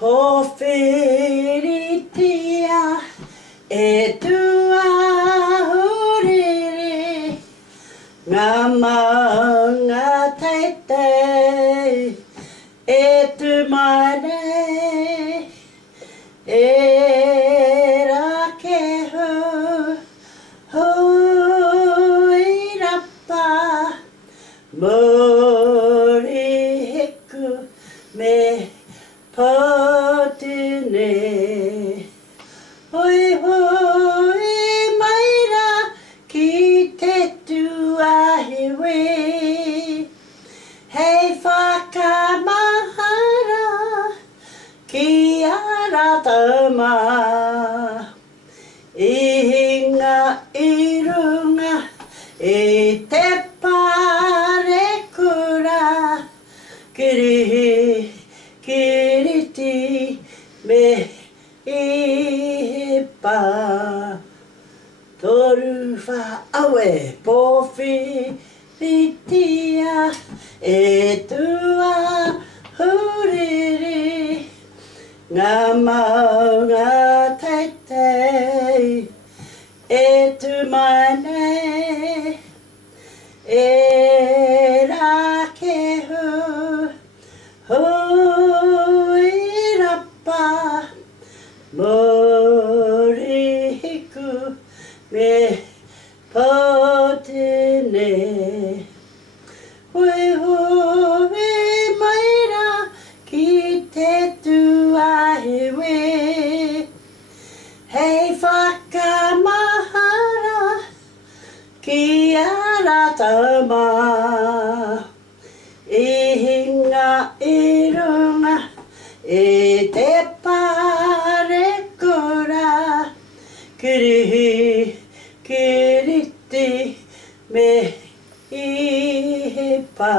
Porphyria et tua huriri Ngamanga tete et mane Era kehu huirapa Mori hiku me potine Hoi hoi maira ki te tuahiwi Hei whakamahara ki aratama I hinga I runga I te pare kura Kirihi kiriti me ipa Toru wha awe porphyria e tua huriri Ngā maunga teitei e tu mane e rakehu huirapa mori hiku me potine Hui hui maira ki te tuahiwi Hei whakamahara ki aratama I hinga I runga I te pare kura Kirihi kiriti me ipa